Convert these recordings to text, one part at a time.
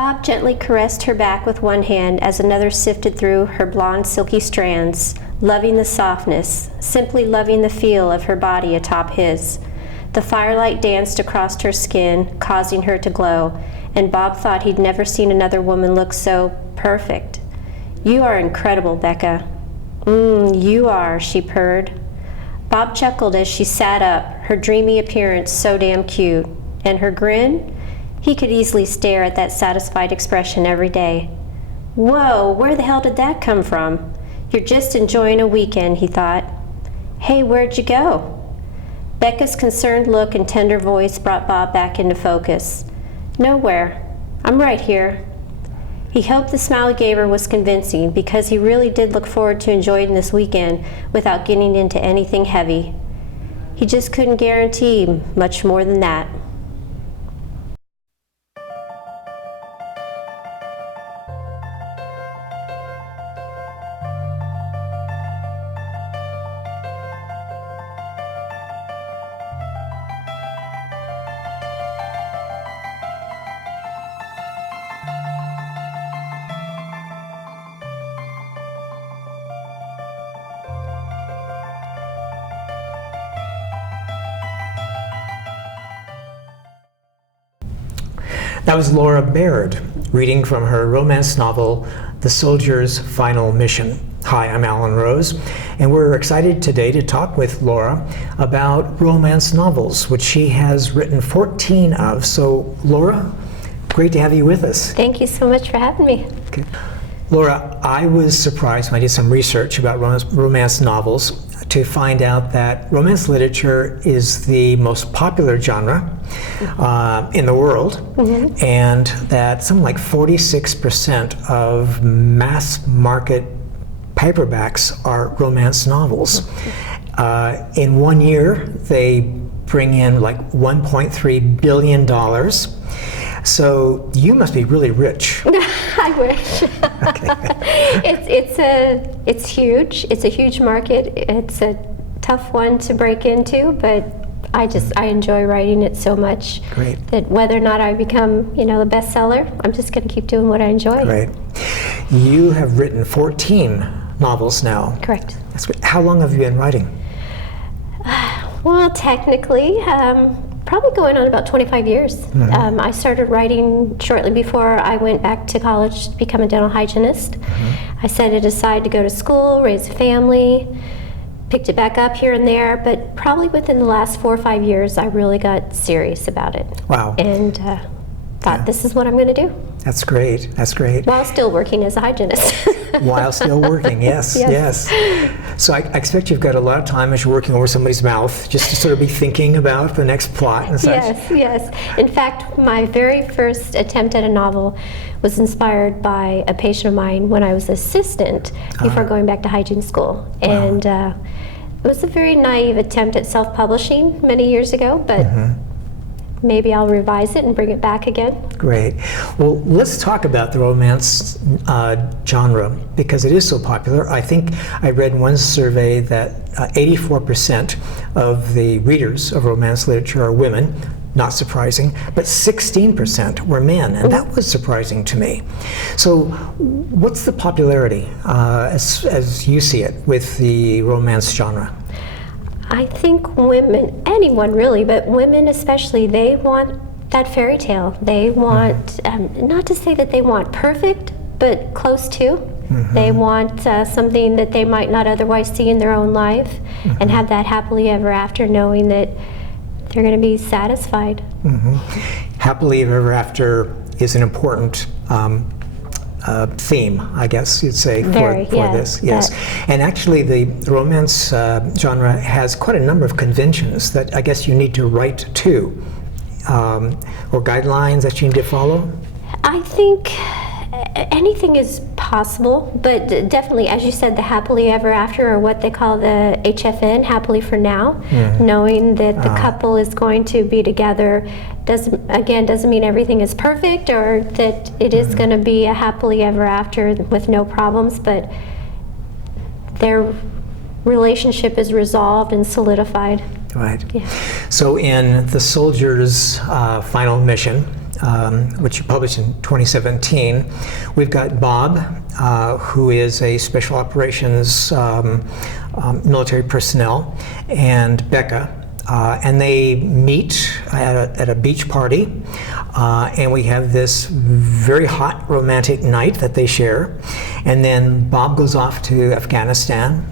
Bob gently caressed her back with one hand as another sifted through her blonde silky strands, loving the softness, simply loving the feel of her body atop his. The firelight danced across her skin, causing her to glow, and Bob thought he'd never seen another woman look so perfect. "You are incredible, Becca." You are," she purred. Bob chuckled as she sat up, her dreamy appearance so damn cute. And her grin? He could easily stare at that satisfied expression every day. Whoa, where the hell did that come from? You're just enjoying a weekend, he thought. Hey, where'd you go? Becca's concerned look and tender voice brought Bob back into focus. Nowhere. I'm right here. He hoped the smile he gave her was convincing because he really did look forward to enjoying this weekend without getting into anything heavy. He just couldn't guarantee much more than that. That was Laura Baird, reading from her romance novel, The Soldier's Final Mission. Hi, I'm Alan Rose, and we're excited today to talk with Laura about romance novels, which she has written 14 of. So, Laura, great to have you with us. Thank you so much for having me. Okay. Laura, I was surprised when I did some research about romance novels to find out that romance literature is the most popular genre in the world, and that something like 46% of mass market paperbacks are romance novels. In 1 year, they bring in like $1.3 billion. So you must be really rich. I wish. It's huge. It's a huge market. It's a tough one to break into, but I enjoy writing it so much. Great. That whether or not I become, the bestseller, I'm just going to keep doing what I enjoy. Great. You have written 14 novels now. Correct. That's great. How long have you been writing? Well, technically, probably going on about 25 years. I started writing shortly before I went back to college to become a dental hygienist. I set it aside to go to school, raise a family, picked it back up here and there, but probably within the last 4 or 5 years, I really got serious about it. Wow. And thought, this is what I'm going to do. That's great. That's great. While still working as a hygienist. While still working, yes. So I expect you've got a lot of time as you're working over somebody's mouth just to sort of be thinking about the next plot and such. Yes. In fact, my very first attempt at a novel was inspired by a patient of mine when I was assistant before going back to hygiene school. Wow. And it was a very naive attempt at self-publishing many years ago, but maybe I'll revise it and bring it back again. Great. Well, let's talk about the romance genre because it is so popular. I think I read in one survey that 84% of the readers of romance literature are women. Not surprising, but 16% were men, and that was surprising to me. So what's the popularity as you see it with the romance genre? I think women, anyone really, but women especially, they want that fairy tale. They want, not to say that they want perfect, but close to. They want something that they might not otherwise see in their own life and have that happily ever after, knowing that they're going to be satisfied. Happily ever after is an important theme, I guess you'd say, for this. Yes. And actually the romance genre has quite a number of conventions that I guess you need to write to, or guidelines that you need to follow. I think anything is possible, but definitely, as you said, the happily ever after, or what they call the HFN, happily for now, knowing that the couple is going to be together doesn't mean everything is perfect or that it is going to be a happily ever after with no problems, but their relationship is resolved and solidified. Right. Yeah. So in The Soldier's Final Mission, which you published in 2017. We've got Bob, who is a special operations military personnel, and Becca. And they meet at a beach party, and we have this very hot romantic night that they share. And then Bob goes off to Afghanistan.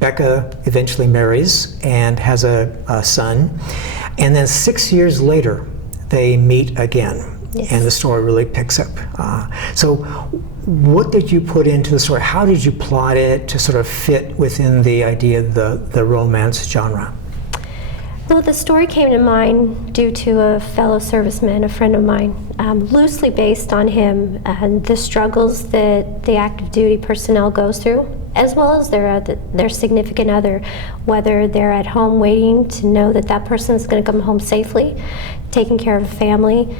Becca eventually marries and has a son. And then 6 years later, they meet again. Yes. And the story really picks up. So what did you put into the story? How did you plot it to sort of fit within the idea of the romance genre? Well, the story came to mind due to a fellow serviceman, a friend of mine, loosely based on him and the struggles that the active duty personnel goes through, as well as their significant other, whether they're at home waiting to know that that person is going to come home safely, taking care of a family.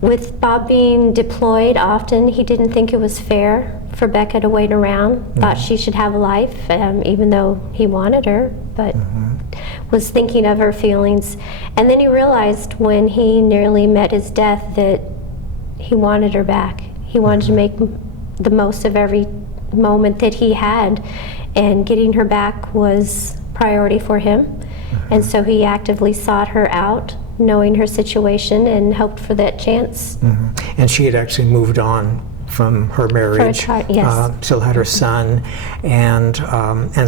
With Bob being deployed often, he didn't think it was fair for Becca to wait around, thought she should have a life, even though he wanted her, but was thinking of her feelings. And then he realized when he nearly met his death that he wanted her back. He wanted to make the most of every moment that he had, and getting her back was priority for him. And so he actively sought her out, knowing her situation, and hoped for that chance. And she had actually moved on from her marriage, yes. Still had her son, and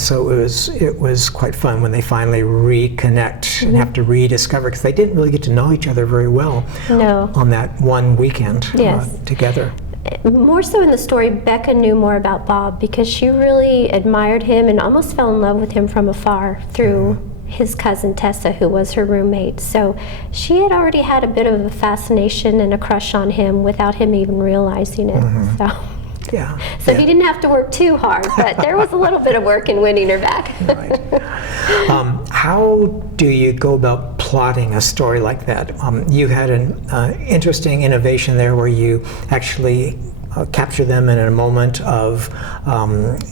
so it was quite fun when they finally reconnect and have to rediscover, because they didn't really get to know each other very well on that one weekend together. More so in the story, Becca knew more about Bob because she really admired him and almost fell in love with him from afar through his cousin Tessa, who was her roommate. So she had already had a bit of a fascination and a crush on him without him even realizing it. So he didn't have to work too hard, but there was a little bit of work in winning her back. Right. How do you go about plotting a story like that? You had an interesting innovation there where you actually capture them in a moment of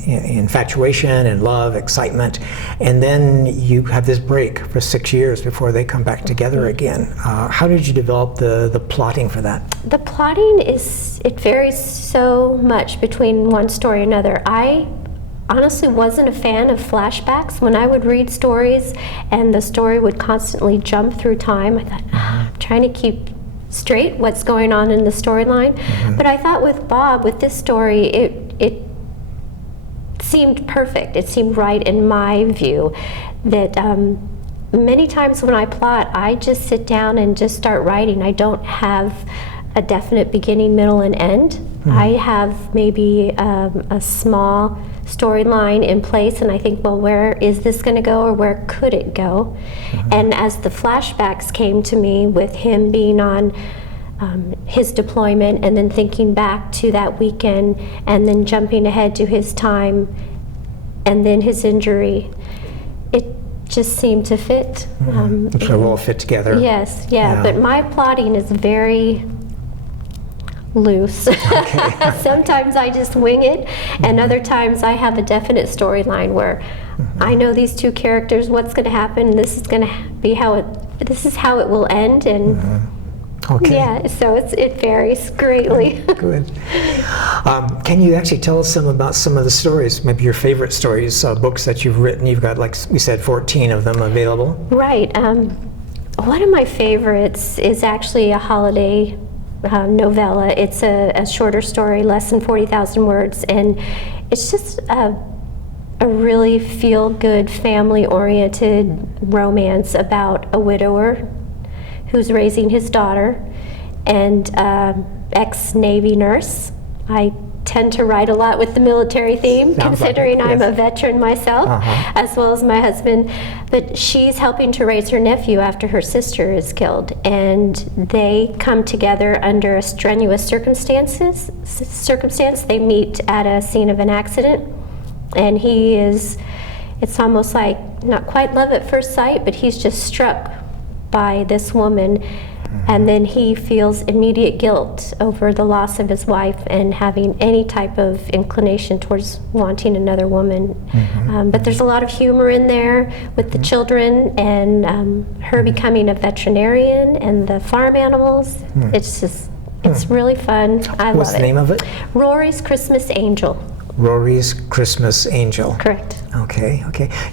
infatuation and love, excitement, and then you have this break for 6 years before they come back together again. How did you develop the plotting for that? The plotting it varies so much between one story and another. I honestly wasn't a fan of flashbacks. When I would read stories and the story would constantly jump through time, I thought, I'm trying to keep straight what's going on in the storyline. But I thought with Bob, with this story, it seemed perfect. It seemed right in my view that many times when I plot, I just sit down and just start writing. I don't have a definite beginning, middle, and end. I have maybe a small storyline in place, and I think, well, where is this going to go, or where could it go? And as the flashbacks came to me with him being on his deployment, and then thinking back to that weekend, and then jumping ahead to his time, and then his injury, it just seemed to fit. So we'll all fit together. Yes, but my plotting is very loose. Sometimes I just wing it, and other times I have a definite storyline where I know these two characters, what's going to happen, this is going to be this is how it will end, and so it varies greatly. Good. Can you actually tell us about some of the stories, maybe your favorite stories, books that you've written? You've got, like we said, 14 of them available. Right. One of my favorites is actually a holiday novella. It's a shorter story, less than 40,000 words, and it's just a really feel-good, family-oriented romance about a widower who's raising his daughter and ex-Navy nurse. I tend to write a lot with the military theme, considering I'm a veteran myself, as well as my husband. But she's helping to raise her nephew after her sister is killed, and they come together under a strenuous circumstance. They meet at a scene of an accident, and it's almost like not quite love at first sight, but he's just struck by this woman And then he feels immediate guilt over the loss of his wife and having any type of inclination towards wanting another woman. But there's a lot of humor in there with the children and her becoming a veterinarian and the farm animals. It's really fun. I love it. What's the name of it? Rory's Christmas Angel. Rory's Christmas Angel. Correct. Okay.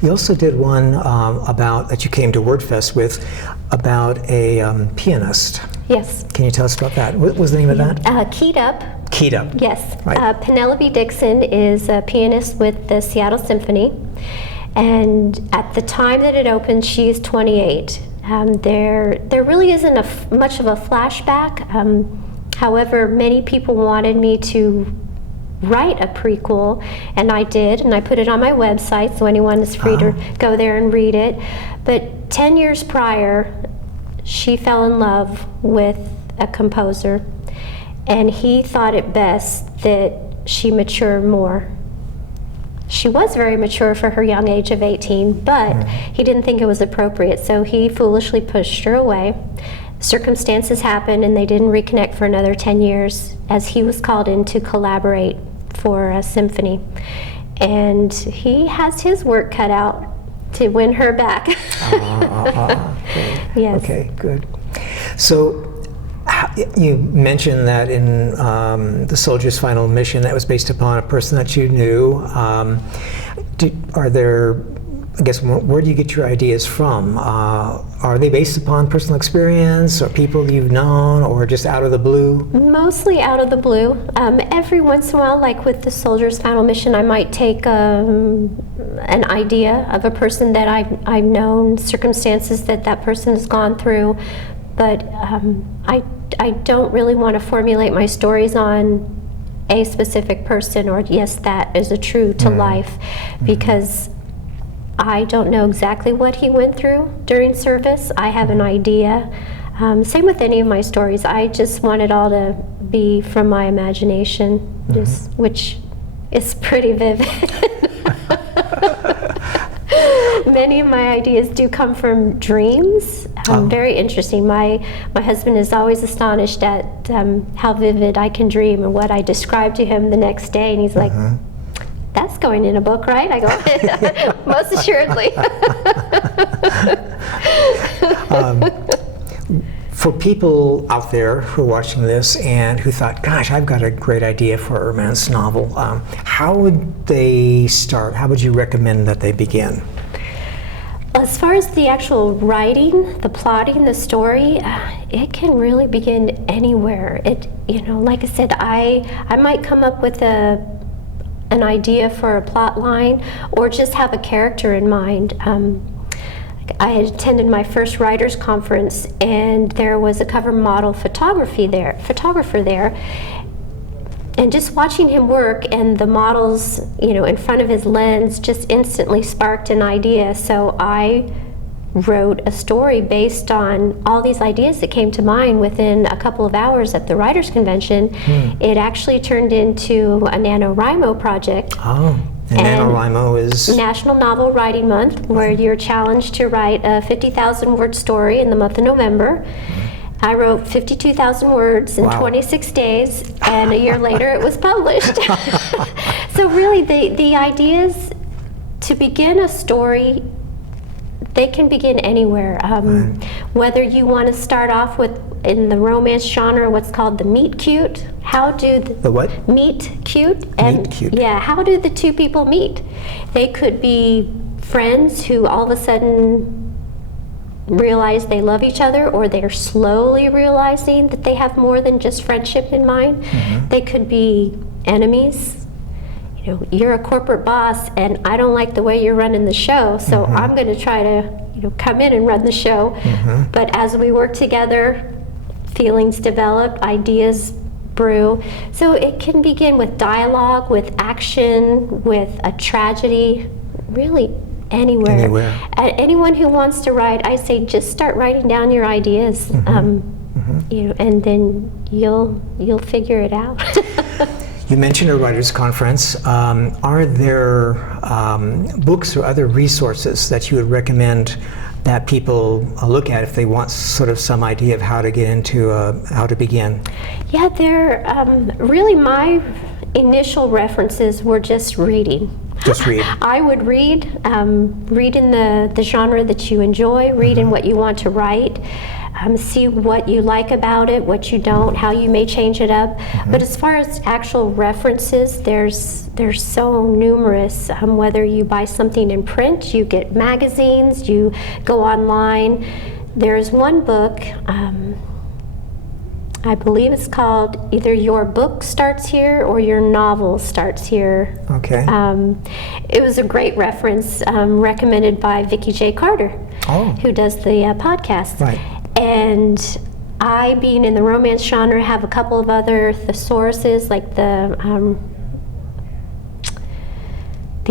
You also did one that you came to WordFest with about a pianist. Yes. Can you tell us about that? What was the name of that? Keyed Up. Keyed Up. Yes. Right. Penelope Dixon is a pianist with the Seattle Symphony. And at the time that it opened, she is 28. There really isn't much of a flashback. However, many people wanted me to write a prequel, and I did, and I put it on my website, so anyone is free to go there and read it. But 10 years prior, she fell in love with a composer, and he thought it best that she mature more. She was very mature for her young age of 18, but he didn't think it was appropriate, so he foolishly pushed her away. Circumstances happened, and they didn't reconnect for another 10 years as he was called in to collaborate for a symphony. And he has his work cut out to win her back. Yes. Okay, good. So you mentioned that in The Soldier's Final Mission, that was based upon a person that you knew. Where do you get your ideas from? Are they based upon personal experience or people you've known or just out of the blue? Mostly out of the blue. Every once in a while, like with The Soldier's Final Mission, I might take an idea of a person that I've known, circumstances that person has gone through, but I don't really want to formulate my stories on a specific person or yes, that is a true to life, because I don't know exactly what he went through during service. I have an idea. Same with any of my stories. I just want it all to be from my imagination, which is pretty vivid. Many of my ideas do come from dreams. Very interesting. My husband is always astonished at how vivid I can dream and what I describe to him the next day, and he's like, that's going in a book, right? I go, most assuredly. For people out there who are watching this and who thought, gosh, I've got a great idea for a romance novel, how would they start? How would you recommend that they begin? As far as the actual writing, the plotting, the story, it can really begin anywhere. Like I said, I might come up with an idea for a plot line or just have a character in mind. I had attended my first writers conference, and there was a cover model photographer there, and just watching him work and the models, in front of his lens just instantly sparked an idea. So I wrote a story based on all these ideas that came to mind within a couple of hours at the writers convention. It actually turned into a NaNoWriMo project. And NaNoWriMo is National Novel Writing Month, where you're challenged to write a 50,000 word story in the month of November. I wrote 52,000 words in 26 days, and a year later it was published. So really the ideas to begin a story, they can begin anywhere. Whether you want to start off with, in the romance genre, what's called the meet cute. How do the what? Meet cute. And meet cute. Yeah, how do the two people meet? They could be friends who all of a sudden realize they love each other, or they're slowly realizing that they have more than just friendship in mind. They could be enemies. You're a corporate boss and I don't like the way you're running the show, so I'm going to try to come in and run the show. But as we work together, feelings develop, ideas brew. So it can begin with dialogue, with action, with a tragedy, really anywhere. Anyone who wants to write, I say just start writing down your ideas, and then you'll figure it out. You mentioned a writers' conference. Are there books or other resources that you would recommend that people look at if they want sort of some idea of how to get into, how to begin? Yeah, they're really my initial references were just reading. Just read. I would read in the genre that you enjoy, read in what you want to write, see what you like about it, what you don't, how you may change it up. But as far as actual references, there's so numerous. Whether you buy something in print, you get magazines, you go online. There's one book, I believe it's called either Your Book Starts Here or Your Novel Starts Here. Okay. It was a great reference recommended by Vicki J. Carter, who does the podcast. Right. And I, being in the romance genre, have a couple of other thesauruses, like the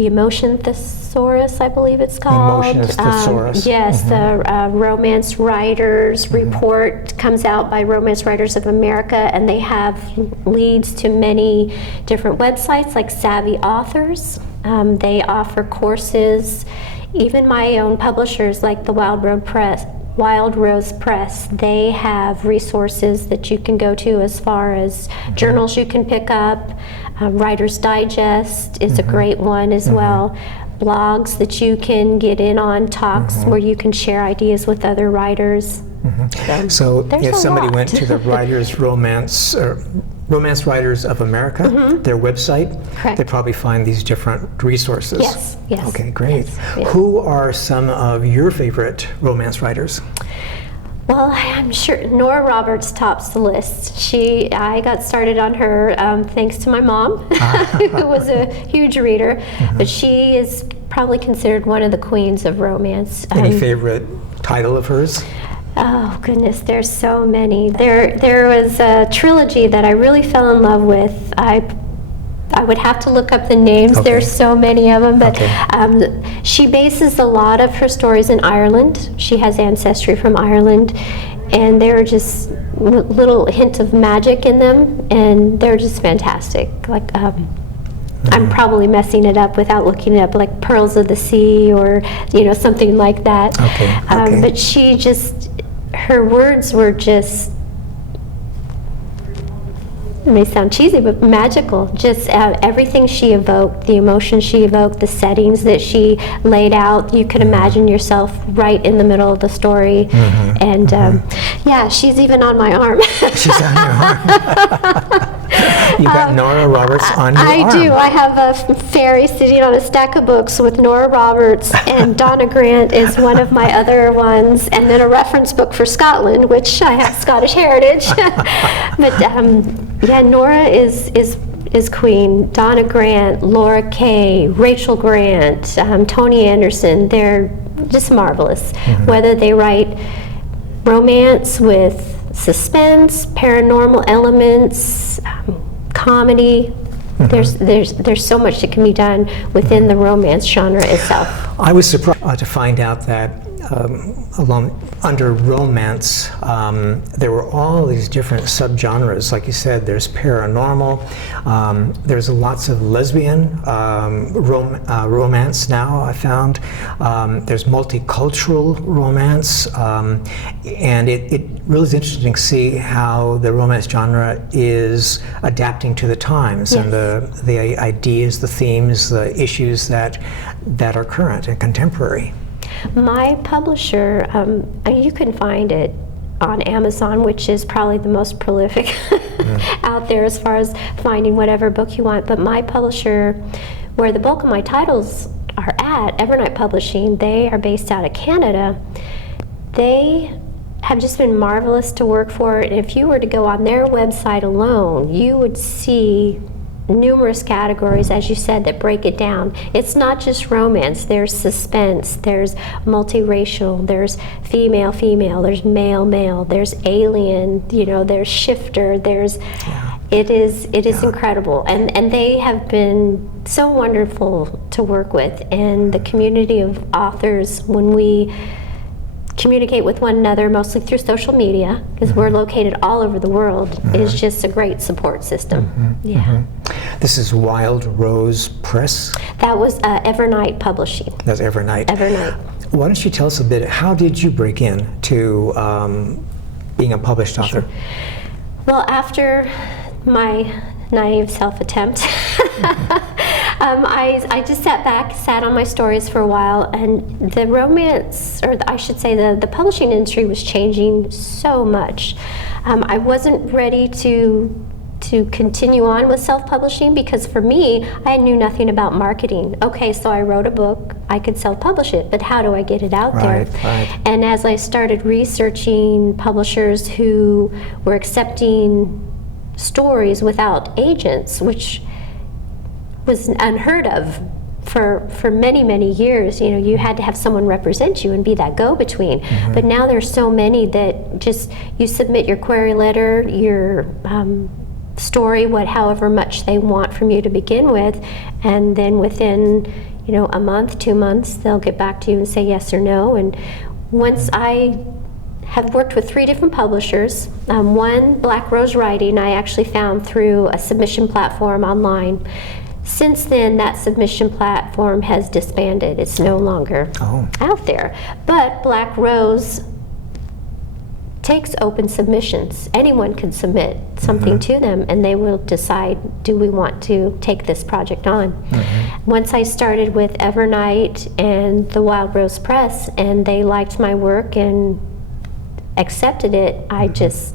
Emotion Thesaurus, I believe it's called. Emotionist Thesaurus. Yes, the Romance Writers Report comes out by Romance Writers of America, and they have leads to many different websites like Savvy Authors. They offer courses. Even my own publishers like the Wild Rose Press, they have resources that you can go to as far as journals you can pick up. Writer's Digest is a great one as well. Blogs that you can get in on, talks where you can share ideas with other writers. So if somebody went to the Romance Writers of America, their website, they probably find these different resources. Yes. Okay, great. Yes. Who are some of your favorite romance writers? Well, I'm sure Nora Roberts tops the list. I got started on her thanks to my mom, who was a huge reader, but she is probably considered one of the queens of romance. Any favorite title of hers? Oh goodness, there's so many. There was a trilogy that I really fell in love with. I would have to look up the names. There's so many of them, but she bases a lot of her stories in Ireland. She has ancestry from Ireland, and there are just little hint of magic in them, and they're just fantastic. Like I'm probably messing it up without looking it up, like Pearls of the Sea or something like that. But she just, her words were just, it may sound cheesy, but magical. Just everything she evoked, the emotion she evoked, the settings that she laid out, you could imagine yourself right in the middle of the story. And yeah, she's even on my arm. She's on your arm. You got Nora Roberts on your arm. I do. I have a fairy sitting on a stack of books with Nora Roberts, and Donna Grant is one of my other ones, and then a reference book for Scotland, which I have Scottish heritage. But yeah, Nora is queen. Donna Grant, Laura Kay, Rachel Grant, Toni Anderson, they're just marvelous. Whether they write romance with suspense, paranormal elements, comedy, there's so much that can be done within the romance genre itself. I was surprised to find out that under romance, there were all these different subgenres. Like you said, there's paranormal, there's lots of lesbian romance now, I found. There's multicultural romance, and it really is interesting to see how the romance genre is adapting to the times and the ideas, the themes, the issues that are current and contemporary. My publisher, you can find it on Amazon, which is probably the most prolific out there as far as finding whatever book you want. But my publisher, where the bulk of my titles are at, Evernight Publishing, they are based out of Canada. They have just been marvelous to work for. And if you were to go on their website alone, you would see numerous categories, as you said, that break it down. It's not just romance. There's suspense, there's multiracial, there's female, there's male, there's alien, there's shifter, there's it is incredible. And they have been so wonderful to work with, and the community of authors, when we communicate with one another, mostly through social media, because we're located all over the world, is just a great support system. This is Wild Rose Press? That was Evernight Publishing. That's Evernight. Evernight. Why don't you tell us a bit, how did you break in to being a published author? Sure. Well, after my naive self-attempt, I just sat on my stories for a while, and the romance, or I should say the publishing industry was changing so much. I wasn't ready to continue on with self-publishing because for me, I knew nothing about marketing. Okay, so I wrote a book, I could self-publish it, but how do I get it out there? Right. And as I started researching publishers who were accepting stories without agents, which was unheard of for many, many years. You know, you had to have someone represent you and be that go-between. But now there's so many that just, you submit your query letter, your story, however much they want from you to begin with, and then within, you know, a month, 2 months, they'll get back to you and say yes or no. And once I have worked with 3 different publishers. One, Black Rose Writing, I actually found through a submission platform online. Since then, that submission platform has disbanded. It's no longer out there. But Black Rose takes open submissions. Anyone can submit something to them, and they will decide, do we want to take this project on? Once I started with Evernight and the Wild Rose Press, and they liked my work and accepted it, I just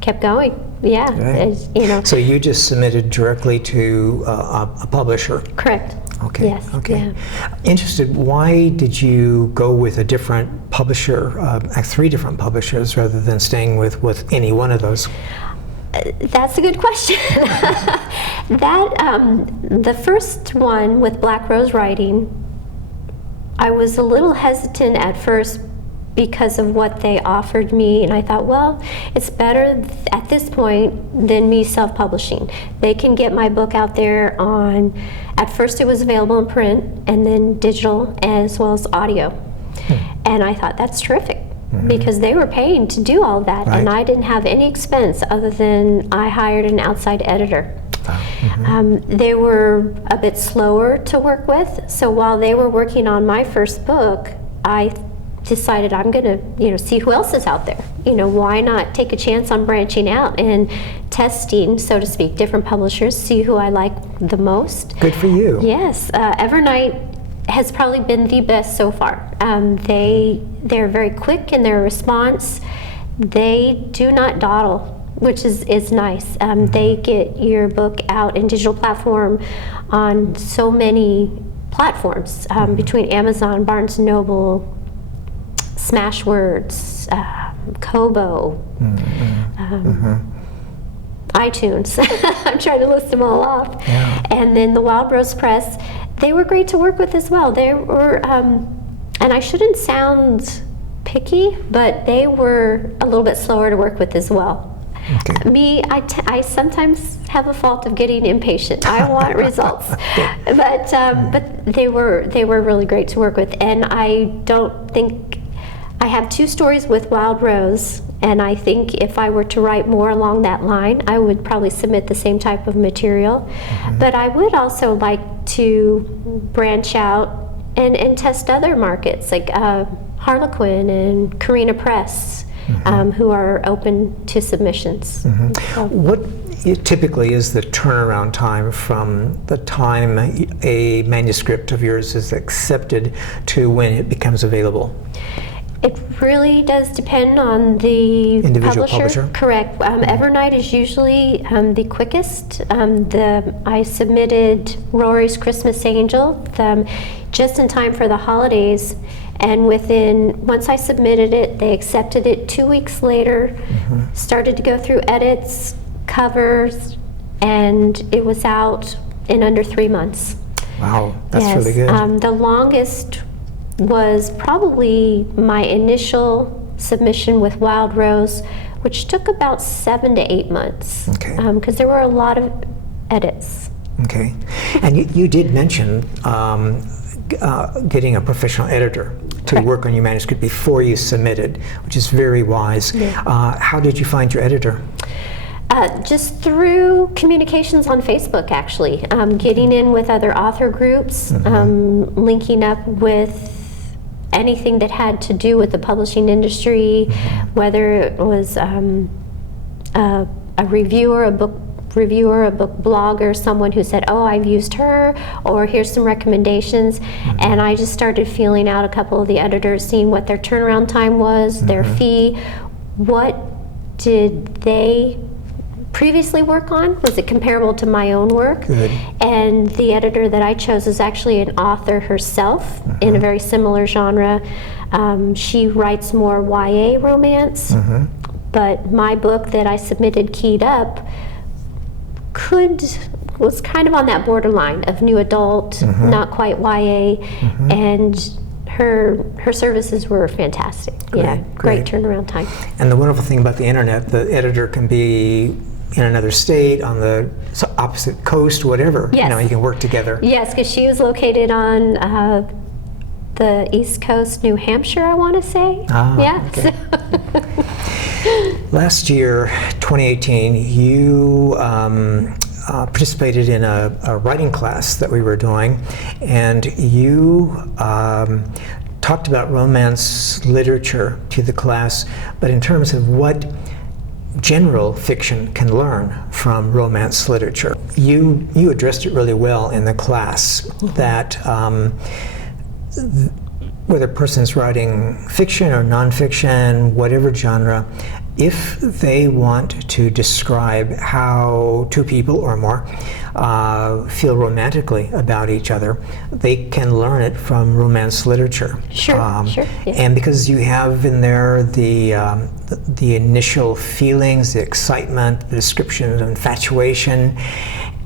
kept going. Yeah, Right. you know. So you just submitted directly to a publisher? Correct. Okay. Yes. Okay. Yeah. Interested, why did you go with a different publisher, 3 different publishers, rather than staying with any one of those? That's a good question. The first one with Black Rose Writing, I was a little hesitant at first because of what they offered me, and I thought, well, it's better at this point than me self-publishing. They can get my book out there on, at first it was available in print, and then digital as well as audio. And I thought, that's terrific, because they were paying to do all that, and I didn't have any expense other than I hired an outside editor. They were a bit slower to work with, so while they were working on my first book, I decided I'm going to, see who else is out there. Why not take a chance on branching out and testing, so to speak, different publishers, see who I like the most. Good for you. Yes, Evernight has probably been the best so far. They're very quick in their response. They do not dawdle, which is nice. They get your book out in digital platform on so many platforms, between Amazon, Barnes & Noble, Smashwords, Kobo, iTunes. I'm trying to list them all off. Yeah. And then the Wild Rose Press, they were great to work with as well. They were, and I shouldn't sound picky, but they were a little bit slower to work with as well. Okay. Me, I sometimes have a fault of getting impatient. I want results, but they were really great to work with. And I don't think, I have 2 stories with Wild Rose, and I think if I were to write more along that line, I would probably submit the same type of material. But I would also like to branch out and test other markets, like Harlequin and Carina Press, who are open to submissions. So. What typically is the turnaround time from the time a manuscript of yours is accepted to when it becomes available? It really does depend on the individual publisher? Correct. Evernight is usually the quickest. I submitted Rory's Christmas Angel just in time for the holidays, and once I submitted it, they accepted it 2 weeks later, started to go through edits, covers, and it was out in under 3 months. Wow, that's Yes. really good. The longest was probably my initial submission with Wild Rose, which took about 7 to 8 months. Okay. Because there were a lot of edits. Okay. And you did mention getting a professional editor to Correct. work on your manuscript before you submitted, which is very wise. Yeah. How did you find your editor? Just through communications on Facebook, actually. Getting in with other author groups, linking up with anything that had to do with the publishing industry, whether it was a reviewer, a book blogger, someone who said, oh, I've used her, or here's some recommendations. And I just started feeling out a couple of the editors, seeing what their turnaround time was, their fee, what did they previously work on? Was it comparable to my own work? Good. And the editor that I chose is actually an author herself in a very similar genre. She writes more YA romance, but my book that I submitted keyed up was kind of on that borderline of new adult, not quite YA, and her services were fantastic. Great turnaround time. And the wonderful thing about the internet, the editor can be in another state, on the opposite coast, whatever. Yes. You can work together. Yes, because she was located on the East Coast, New Hampshire, I want to say. Okay. Last year, 2018, you participated in a writing class that we were doing, and you talked about romance literature to the class, but in terms of what general fiction can learn from romance literature. You addressed it really well in the class, that whether a person's writing fiction or nonfiction, whatever genre, if they want to describe how two people or more feel romantically about each other, they can learn it from romance literature. Sure. Yeah. And because you have in there the initial feelings, the excitement, the descriptions of infatuation,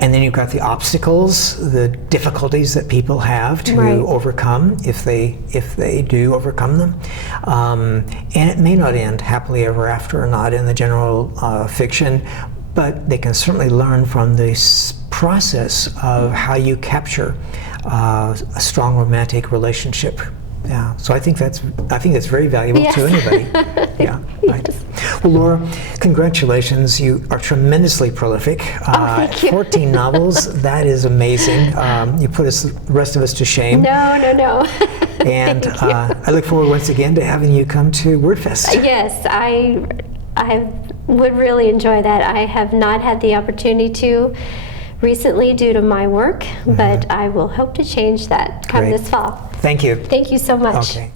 and then you've got the obstacles, the difficulties that people have to overcome if they do overcome them. And it may not end happily ever after or not in the general fiction, but they can certainly learn from this process of how you capture a strong romantic relationship. Yeah, so I think that's very valuable to anybody. Yeah, right. Well, Laura, congratulations. You are tremendously prolific. Thank you. 14 novels. That is amazing. You put the rest of us to shame. No. And I look forward once again to having you come to WordFest. Yes, I would really enjoy that. I have not had the opportunity to recently due to my work, but I will hope to change that come this fall. Thank you. Thank you so much. Okay.